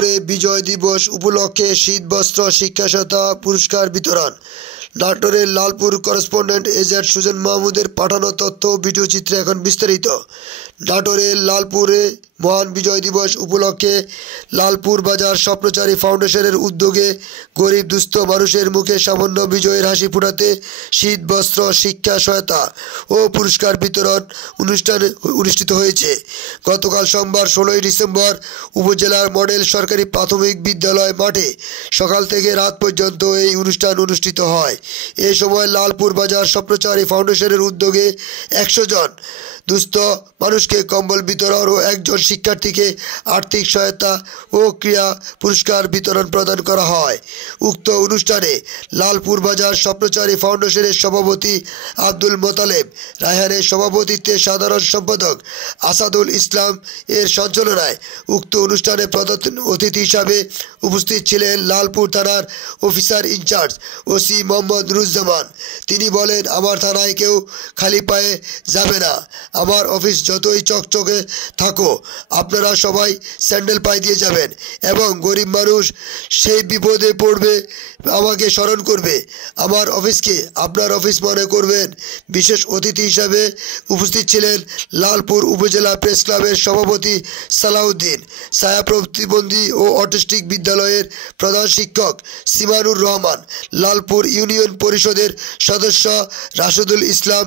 লালপুরে বিজয় দিবস উপলক্ষে শীতবস্ত্র শিক্ষা সহায়তা পুরস্কার বিতরণ। নাটোরের লালপুর করেসপন্ডেন্ট এজেড সুজন মাহমুদের পাঠানো তথ্য ও ভিডিও চিত্রে এখন বিস্তারিত। নাটোরের লালপুরে মহান বিজয় দিবস উপলক্ষে লালপুর বাজার স্বপ্নচারী ফাউন্ডেশনের উদ্যোগে গরিব দুস্থ মানুষের মুখে সামান্য বিজয়ের হাসি ফোটাতে শীতবস্ত্র শিক্ষা সহায়তা ও পুরস্কার বিতরণ অনুষ্ঠান অনুষ্ঠিত হয়েছে। গতকাল সোমবার 16 ডিসেম্বর উপজেলার মডেল সরকারি প্রাথমিক বিদ্যালয় মাঠে সকাল থেকে রাত পর্যন্ত এই অনুষ্ঠান অনুষ্ঠিত হয়। এ সময় লালপুর বাজার স্বপ্নচারী ফাউন্ডেশনের উদ্যোগে 100 জন দুস্থ মানুষকে কম্বল বিতরণ ও একজন শিক্ষার্থীকে আর্থিক সহায়তা ও ক্রীড়া পুরস্কার বিতরণ প্রদান করা হয়। উক্ত অনুষ্ঠানে লালপুর বাজার স্বপ্নচারী ফাউন্ডেশনের সভাপতি আব্দুল মোতালেব রায়হানের সভাপতিত্বে সাধারণ সম্পাদক আসাদুল ইসলাম এর সঞ্চালনায় উক্ত অনুষ্ঠানে প্রধান অতিথি হিসাবে উপস্থিত ছিলেন লালপুর থানার officer in charge OC Mohammad Nuruzzaman. তিনি বলেন, আমার থানায় কেউ খালি পায়ে যাবে না। আমার অফিস যতই চকচকে থাকো, আপনারা সবাই স্যান্ডেল পায়ে দিয়ে যাবেন এবং গরিব মানুষ সেই বিপদে পড়বে আমাকে স্মরণ করবে, আমার অফিসকে আপনার অফিস মনে করবেন। বিশেষ অতিথি হিসাবে উপস্থিত ছিলেন লালপুর উপজেলা প্রেস ক্লাবের সভাপতি সালাউদ্দিন, ছায়া প্রতিবন্ধী ও অটিস্টিক বিদ্যালয়ের প্রধান শিক্ষক সিমানুর রহমান, লালপুর ইউনিয়ন পরিষদের সদস্য রাশেদুল ইসলাম।